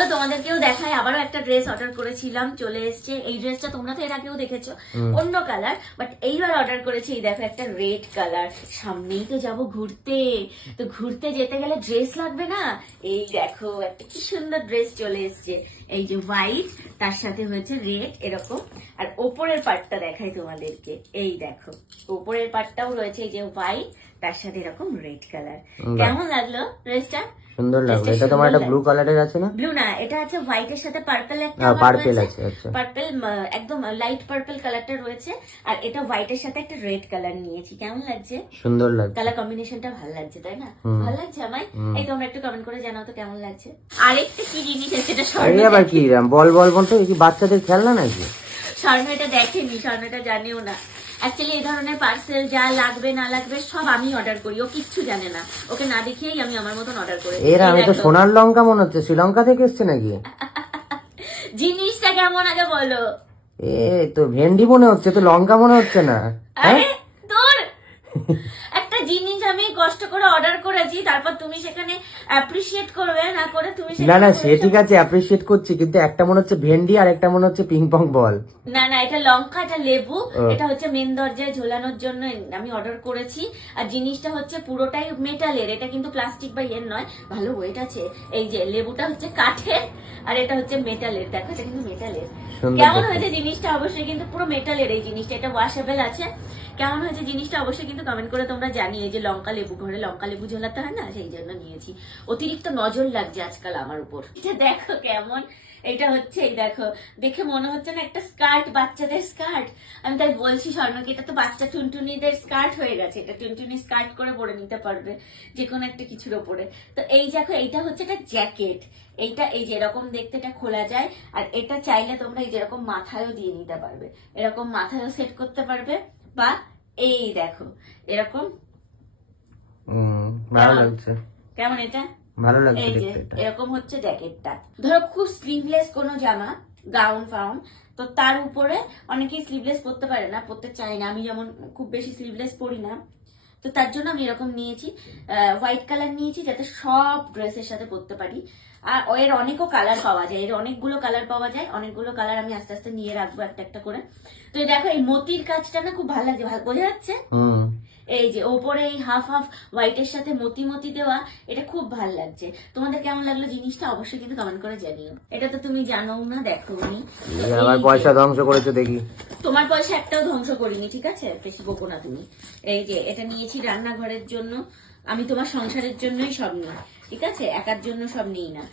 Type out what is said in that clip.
চলো তোমাদেরকেও দেখাই। আবারও একটা ড্রেস অর্ডার করেছিলাম, চলে এসছে। এই ড্রেসটা তোমরা তো এর আগেও দেখেছো, অন্য কালার, বাট এইবার অর্ডার করেছি। এই দেখো একটা রেড কালার। সামনেই তো যাবো ঘুরতে, তো ঘুরতে যেতে গেলে ড্রেস লাগবে না? এই দেখো একটা কি সুন্দর ড্রেস চলে এসছে। এই যে হোয়াইট, তার সাথে হয়েছে রেড এরকম। আর ওপরের পার্টটা দেখাই তোমাদেরকে। এই দেখো ওপরের পার্টটাও রয়েছে এই যে হোয়াইট, তার সাথে এরকম রেড কালার। কেমন লাগলো ড্রেসটা? সুন্দর লাগলো। এটা তোমার একটা ব্লু কালারের আছে না? ব্লু না, এটা আছে হোয়াইট এর সাথে পার্পল একটা পার্পল আছে। আচ্ছা, পার্পল একদম লাইট পার্পল কালারটা রয়েছে। আর এটা হোয়াইট এর সাথে একটা রেড কালার নিয়েছি। কেমন লাগছে? সুন্দর লাগছে। কালার কম্বিনেশনটা ভালো লাগছে, তাই না? ভালো লাগছে আমায়? এই তোমরা একটু কমেন্ট করে জানাও তো কেমন লাগছে। আরেকটা কি জিনিস আছে, এটা আরে আবার কি বল বল বলতো, এই কি বাচ্চাদের খেলনা নাকি? স্বর্ণ এটা দেখেনি, স্বর্ণটা জানেও না। অ্যাকচুয়ালি এই ধরনের পার্সেল যা লাগবে না লাগবে সব আমি অর্ডার করি, ও কিচ্ছু জানে না। ওকে না দেখিয়েই আমি আমার মতন অর্ডার করি। এর আমি তো সোনার লঙ্কা মনে হচ্ছে, শ্রীলঙ্কা থেকে এসছে নাকি? জিনিসটা কেমন আগে বলো। এ তো ভেন্ডি মনে হচ্ছে, তো লঙ্কা মনে হচ্ছে না। আরে তোর একটা জিনিস আমি কষ্ট করে অর্ডার করেছি, তারপর তুমি সেখানে অ্যাপ্রিশিয়েট করবে না করে তুমি না না, সে ঠিক আছে, অ্যাপ্রিশিয়েট করছি, কিন্তু একটা মনে হচ্ছে ভেন্ডি আর একটা মনে হচ্ছে পিং পং বল। না না, এটা লঙ্কা, এটা লেবু। এটা হচ্ছে মেন দরজায় ঝোলানোর জন্য আমি অর্ডার করেছি। আর জিনিসটা হচ্ছে পুরোটাই মেটালের, এটা কিন্তু প্লাস্টিক বা ইয়ের নয়। ভালো ওয়েট আছে। এই যে লেবুটা হচ্ছে কাঠের আর এটা হচ্ছে মেটালের। দেখো এটা কিন্তু মেটালের। কেমন হয়েছে জিনিসটা অবশ্যই কিন্তু পুরো মেটালের এই জিনিসটা। এটা ওয়াশেবল আছে। কেমন হয়েছে জিনিসটা অবশ্যই কিন্তু কমেন্ট করে তোমরা জানিয়ে। যে লঙ্কা লেবু, ঘরে লঙ্কা লেবু ঝোলাতে হয় না, সেই জন্য নিয়েছি। অতিরিক্ত নজর লাগছে আজকাল আমার উপর। এটা দেখো কেমন। এটা হচ্ছে এই দেখো, দেখে মনে হচ্ছে না একটা স্কার্ট, বাচ্চাদের স্কার্ট। আমি তাই বলছি স্বর্ণকে, এটা তো বাচ্চা টুনটুনিদের স্কার্ট হয়ে গেছে। এটা টুনটুনি স্কার্ট করে পরে নিতে পারবে যে কোনো একটা কিছুর ওপরে। তো এই দেখো, এইটা হচ্ছে একটা জ্যাকেট। এইটা এই যে এরকম দেখতে, এটা খোলা যায়। আর এটা চাইলে তোমরা এই যেরকম মাথায়ও দিয়ে নিতে পারবে, এরকম মাথায়ও সেট করতে পারবে। বা এই দেখো এরকম। ভালো লাগছে। কেমন এটা? ভালো লাগছে এই যে দেখতে। এরকম হচ্ছে জ্যাকেটটা। ধরো খুব স্লিভলেস কোনো জামা, গাউন ফাউন, তো তার উপরে অনেকেই স্লিভলেস পরতে পারে না, পরতে চায় না। আমি যেমন খুব বেশি স্লিভলেস পরি না, তো তার জন্য আমি এরকম নিয়েছি। হোয়াইট কালার নিয়েছি যাতে সব ড্রেসের সাথে পরতে পারি। আর এর অনেকও কালার পাওয়া যায়, এর অনেকগুলো কালার পাওয়া যায়। অনেকগুলো কালার আমি আস্তে আস্তে নিয়ে রাখবো একটা একটা করে। তো দেখো এই মতির কাজটা না খুব ভালো লাগছে, বোঝা যাচ্ছে? এই যে ওপরে এই হাফ হাফ হোয়াইটের সাথে মতি মতি দেওয়া, এটা খুব ভালো লাগছে। তোমাদের কেমন লাগলো জিনিসটা অবশ্যই কিন্তু কমেন্ট করে জানিও। এটা তো তুমি জানো না, দেখো নি আমার পয়সা ধ্বংস করেছো দেখি। তোমার পয়সা একটাও ধ্বংস করিনি, ঠিক আছে? বেশি বকো না তুমি। এই যে এটা নিয়েছি রান্নাঘরের জন্য। আমি তোমার সংসারের জন্যই সব নিই, ঠিক আছে? একার জন্য সব নিই না।